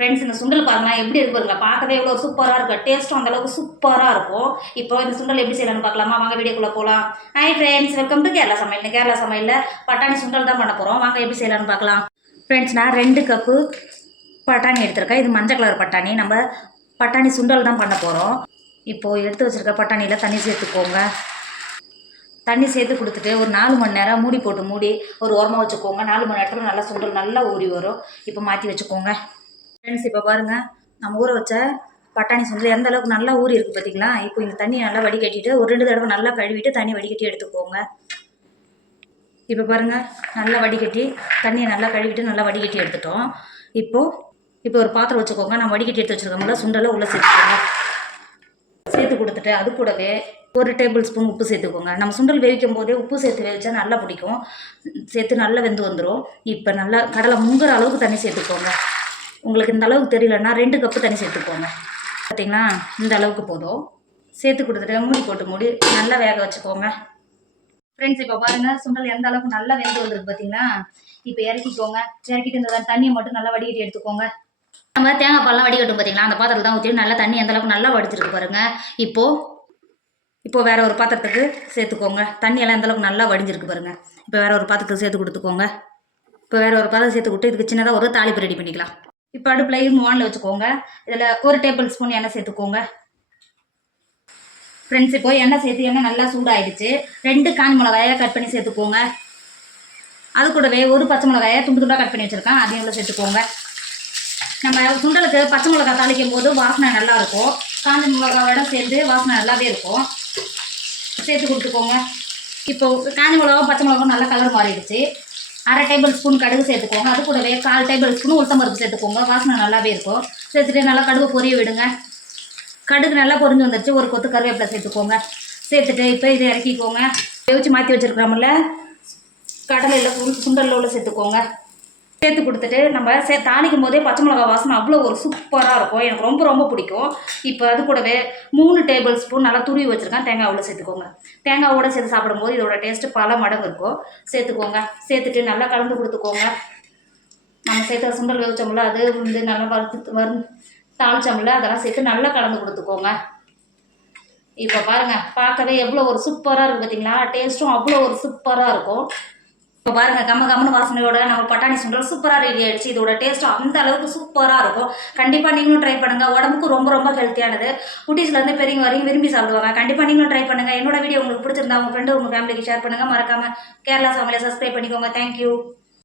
Friends இந்த சுண்டல் பாருங்களா எப்படி இருக்கு பாருங்க, பார்க்கவே எவ்வளோ சூப்பராக இருக்கும், டேஸ்ட்டும் அந்த அளவுக்கு சூப்பராக இருக்கும். இப்போ இந்த சுண்டல் எப்படி செய்யலாம்னு பார்க்கலாமா? வாங்க வீடியோக்குள்ளே போகலாம். Hi friends, welcome to Kerala சமையல். கேரளா சமையலில் பட்டாணி சுண்டல் தான் பண்ண போகிறோம். வாங்க எப்படி செய்யலாம்னு பார்க்கலாம். ஃப்ரெண்ட்ஸ், நான் 2 கப்பு பட்டாணி எடுத்திருக்கேன். இது மஞ்சள் கலர் பட்டாணி. நம்ம பட்டாணி சுண்டல் தான் பண்ண போகிறோம். இப்போது எடுத்து வச்சுருக்க பட்டாணியில் தண்ணி சேர்த்துக்கோங்க. தண்ணி சேர்த்து கொடுத்துட்டு ஒரு 4 மணி நேரம் மூடி போட்டு மூடி ஒரு ஓரமாக வச்சுக்கோங்க. 4 மணி நேரத்தில் நல்லா சுண்டல் நல்லா ஊறி வரும். இப்போ மாற்றி வச்சுக்கோங்க. ஃப்ரெண்ட்ஸ், இப்போ பாருங்கள், நம்ம ஊற வச்ச பட்டாணி சுண்டல் எந்த அளவுக்கு நல்லா ஊறி இருக்குது பார்த்தீங்களா? இப்போ இந்த தண்ணியை நல்லா வடிகட்டிட்டு ஒரு 2 தடவை நல்லா கழுவிட்டு தண்ணி வடிகட்டி எடுத்துக்கோங்க. இப்போ பாருங்கள், நல்லா வடிகட்டி தண்ணியை நல்லா கழுவிட்டு நல்லா வடிகட்டி எடுத்துட்டோம். இப்போ ஒரு பாத்திரம் வச்சுக்கோங்க. நம்ம வடிகட்டி எடுத்து வச்சுருக்கோம்ல சுண்டலை உள்ளே சேர்த்துக்கோங்க. சேர்த்து கொடுத்துட்டு அது கூடவே 1 டேபிள் ஸ்பூன் உப்பு சேர்த்துக்கோங்க. நம்ம சுண்டல் வேவிக்கும் போதே உப்பு சேர்த்து வேவிச்சா நல்லா பிடிக்கும். சேர்த்து நல்லா வெந்து வந்துடும். இப்போ நல்லா கடலை முங்குற அளவுக்கு தண்ணி சேர்த்துக்கோங்க. உங்களுக்கு இந்த அளவுக்கு தெரியலன்னா 2 கப்பு தண்ணி சேர்த்துக்கோங்க. பார்த்தீங்களா, இந்த அளவுக்கு போதும். சேர்த்து கொடுத்துட்டு மூடி போட்டு மூடி நல்லா வேக வச்சுக்கோங்க. ஃப்ரெண்ட்ஸ், இப்போ பாருங்கள், சுண்டல் எந்த அளவுக்கு நல்லா வெந்து வந்துருக்கு பார்த்தீங்களா? இப்போ இறக்கிக்கோங்க. இறக்கிட்டு இந்த தண்ணியை மட்டும் நல்லா வடிகட்டி எடுத்துக்கோங்க. நம்ம தேங்காய் பால்லாம் வடிகட்டும் பார்த்தீங்களா? அந்த பாத்திரத்தில் தான் ஊற்றி நல்லா தண்ணி எந்த அளவுக்கு நல்லா வடிச்சிருக்கு பாருங்கள். இப்போ வேறு ஒரு பாத்திரத்துக்கு சேர்த்துக்கோங்க. தண்ணியெல்லாம் எந்த அளவுக்கு நல்லா வடிஞ்சிருக்கு பாருங்கள். இப்போ வேறு ஒரு பாத்திரத்துக்கு சேர்த்து கொடுத்துக்கோங்க. இப்போ வேறு ஒரு பாத்திரம் சேர்த்து கொடுத்து இதுக்கு சின்னதாக ஒரு தாளிப்பு ரெடி பண்ணிக்கலாம். இப்போ அடுப்பில் வானில் வச்சுக்கோங்க. இதில் 1 டேபிள் ஸ்பூன் எண்ணெய் சேர்த்துக்கோங்க. ஃப்ரெண்ட்ஸ், இப்போ எண்ணெய் சேர்த்து எண்ணெய் நல்லா சூடாகிடுச்சு. 2 காஞ்ச மிளகாயை கட் பண்ணி சேர்த்துக்கோங்க. அது கூடவே ஒரு பச்சை மிளகாயை துண்டு துண்டாக கட் பண்ணி வச்சுருக்கேன், அதையும் உள்ள சேர்த்துக்கோங்க. நம்ம சுண்டலுக்கு பச்சை மிளகாய் தாளிக்கும் போது வாசனை நல்லாயிருக்கும். காஞ்ச மிளகாவோட சேர்ந்து வாசனை நல்லாவே இருக்கும். சேர்த்து கொடுத்துக்கோங்க. இப்போ காஞ்ச மிளகாவும் பச்சை மிளகாவும் நல்லா கலர் மாறிடுச்சு. 1/2 டேபிள் ஸ்பூன் கடுகு சேர்த்துக்கோங்க. அது கூடவே 1/4 டேபிள் ஸ்பூன் உளுத்தம்பருப்பு சேர்த்துக்கோங்க. வாசனை நல்லாவே இருக்கும். சேர்த்துட்டு நல்லா கடுகு பொரிய விடுங்க. கடுகு நல்லா பொரிஞ்சு வந்துடுச்சு. ஒரு கொத்து கருவேப்பிலை சேர்த்துக்கோங்க. சேர்த்துட்டு இப்போ இதை இறக்கிக்கோங்க. வேவிச்சு மாற்றி வச்சுருக்கிறோம்ல கடலையில் சுண்டலில் உள்ள சேர்த்துக்கோங்க. சேர்த்து கொடுத்துட்டு நம்ம தாளிக்கும் போதே பச்சை மிளகா வாசனை அவ்வளோ ஒரு சூப்பராக இருக்கும். எனக்கு ரொம்ப ரொம்ப பிடிக்கும். இப்போ அது கூடவே 3 டேபிள் ஸ்பூன் நல்லா துருவி வச்சுருக்கேன் தேங்காய் உள்ள சேர்த்துக்கோங்க. தேங்காவோட சேர்த்து சாப்பிடும்போது இதோட டேஸ்ட்டு பல மடங்கு இருக்கும். சேர்த்துக்கோங்க. சேர்த்துட்டு நல்லா கலந்து கொடுத்துக்கோங்க. நம்ம சேர்த்து சுண்டல் வேவிச்சோம்ல அது வந்து நல்லா தாளிச்சோம்ல அதெல்லாம் சேர்த்து நல்லா கலந்து கொடுத்துக்கோங்க. இப்போ பாருங்கள், பார்க்கவே எவ்வளோ ஒரு சூப்பராக இருக்குது பார்த்தீங்களா? டேஸ்ட்டும் அவ்வளோ ஒரு சூப்பராக இருக்கும். இப்போ பாருங்கள், கம்ம வாசனையோட நம்ம பட்டாணி சுண்டல் சூப்பராக ரெடி ஆகிடுச்சு. இதோட டேஸ்ட்டும் அந்த அளவுக்கு சூப்பராக இருக்கும். கண்டிப்பாக நீங்களும் ட்ரை பண்ணுங்கள். உடம்புக்கு ரொம்ப ரொம்ப ஹெல்த்தியானது. குட்டீஸ்லேருந்து பெரியவங்க வரையும் விரும்பி சாப்பிடுவாங்க. கண்டிப்பாக நீங்களும் ட்ரை பண்ணுங்கள். என்னோட வீடியோ உங்களுக்கு பிடிச்சிருந்தா உங்கள் ஃப்ரெண்டு உங்கள் ஃபேமிலிக்கு ஷேர் பண்ணுங்கள். மறக்காமல் கேரளா சமையலை சப்ஸ்கிரைப் பண்ணிக்கோங்க. தேங்க்யூ.